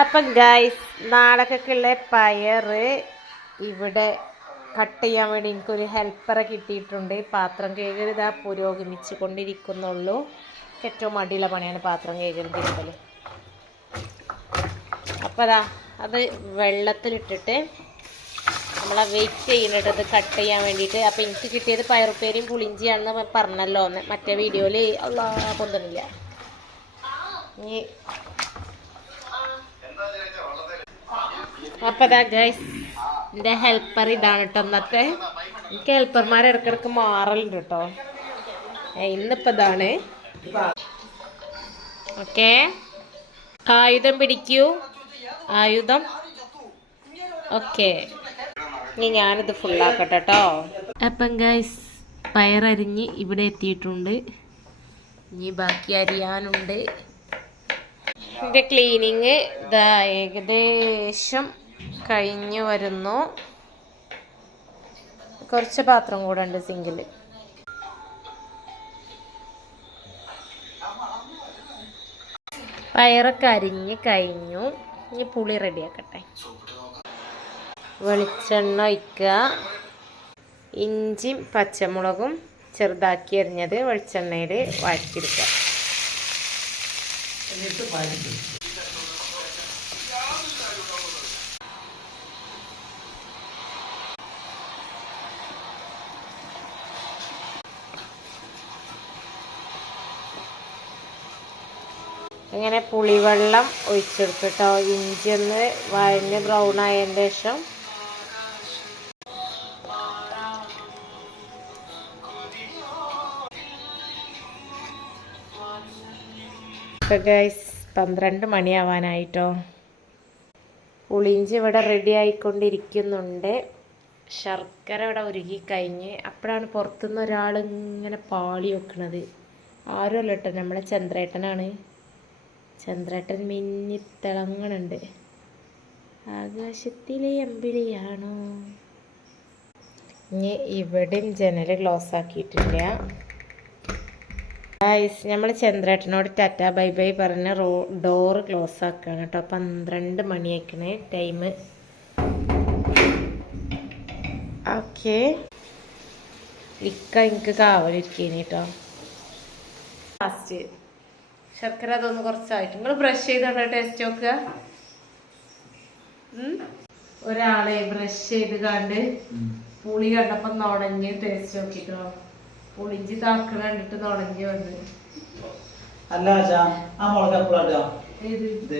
അപ്പം ഗൈസ് നാളേക്കുള്ള പയറ് ഇവിടെ കട്ട് ചെയ്യാൻ വേണ്ടി എനിക്കൊരു ഹെൽപ്പറെ കിട്ടിയിട്ടുണ്ട്. പാത്രം കഴുകൽ ഇതാ പുരോഗമിച്ചു കൊണ്ടിരിക്കുന്നുള്ളൂ. ഏറ്റവും മടിയുള്ള പണിയാണ് പാത്രം കഴുകൽ തിരുമ്പൽ. അപ്പം അതാ അത് വെള്ളത്തിലിട്ടിട്ട് നമ്മളെ വെയിറ്റ് ചെയ്യുന്നുണ്ട് അത് കട്ട് ചെയ്യാൻ വേണ്ടിയിട്ട്. അപ്പം എനിക്ക് കിട്ടിയത് പയറുപ്പേരിയും പുളിഞ്ചിയാണെന്ന് പറഞ്ഞല്ലോ മറ്റേ വീഡിയോയിൽ. അല്ലാ പൊന്തണില്ല. ഇനി അപ്പം അതാ ഗൈസ് എൻ്റെ ഹെൽപ്പർ ഇതാണ് കേട്ടോ. ഇന്നത്തെ എനിക്ക് ഹെൽപ്പർമാർ ഇടയ്ക്കിടയ്ക്ക് മാറലുണ്ട് കേട്ടോ. ഇന്നിപ്പോൾ ഇതാണ്. ഓക്കെ, ആയുധം പിടിക്കൂ, ആയുധം. ഓക്കെ, ഇനി ഞാനിത് ഫുള്ളാക്കട്ടെ കേട്ടോ. അപ്പം ഗൈസ് പയറരിഞ്ഞ് ഇവിടെ എത്തിയിട്ടുണ്ട്. ഇനി ബാക്കി അരിയാനുണ്ട്. ഇതിൻ്റെ ക്ലീനിങ് ഇതാ ഏകദേശം കഴിഞ്ഞു വരുന്നു. കുറച്ച് പാത്രം കൂടെ ഉണ്ട് സിങ്കിൽ. പയറൊക്കെ അരിഞ്ഞ് കഴിഞ്ഞു. ഇനി പുളി റെഡിയാക്കട്ടെ. വെളിച്ചെണ്ണ ഒഴിക്കുക. ഇഞ്ചിയും പച്ചമുളകും ചെറുതാക്കി അരിഞ്ഞത് വെളിച്ചെണ്ണയിൽ വഴറ്റിയെടുക്കുക. അങ്ങനെ പുളിവെള്ളം ഒഴിച്ചെടുക്കട്ടോ. ഇഞ്ചി ഒന്ന് വഴഞ്ഞ് ബ്രൗൺ ആയതിന് ശേഷം ഗൈസ് 12 മണിയാവാനായിട്ടോ. പുളിയിഞ്ചി ഇവിടെ റെഡി ആയിക്കൊണ്ടിരിക്കുന്നുണ്ട്. ശർക്കര ഇവിടെ ഉരുകി കഴിഞ്ഞ് അപ്പോഴാണ് പുറത്തുനിന്ന് ഒരാൾ ഇങ്ങനെ പാളി വെക്കണത്. ആരുമല്ല കേട്ടോ, നമ്മളെ ചന്ദ്രേട്ടനാണ്. ചന്ദ്രേട്ടൻ മിന്നിത്തിളങ്ങണുണ്ട്. ആകാശത്തിലെ അമ്പിളിയാണോ. ഇനി ഇവിടെയും ജനൽ ക്ലോസ് ആക്കിയിട്ടില്ല. നമ്മൾ ചന്ദ്രേട്ടനോട് ടാറ്റ ബൈ ബൈ പറഞ്ഞ് ഡോറ് ക്ലോസ് ആക്കുകയാണ് കേട്ടോ. 12 മണിയാക്കണേ ടൈം. ഓക്കെ, ഇക്ക എനിക്ക് കാവലിരിക്കേനി കേട്ടോ. ലാസ്റ്റ് ശർക്കര അതൊന്ന് കുറച്ചായിട്ട് നിങ്ങൾ ബ്രഷ് ചെയ്തോണ്ട് ടേസ്റ്റ് നോക്കുക. ഒരാളെ ബ്രഷ് ചെയ്ത് കണ്ട് പുളി കണ്ടപ്പം നുണഞ്ഞ് ടേസ്റ്റ് നോക്കിട്ടോ. പുളിഞ്ചി താക്കണ കണ്ടിട്ട് നുണഞ്ഞ് വന്ന്. അല്ല ആ മുളക് എപ്പോഴാ ഏത്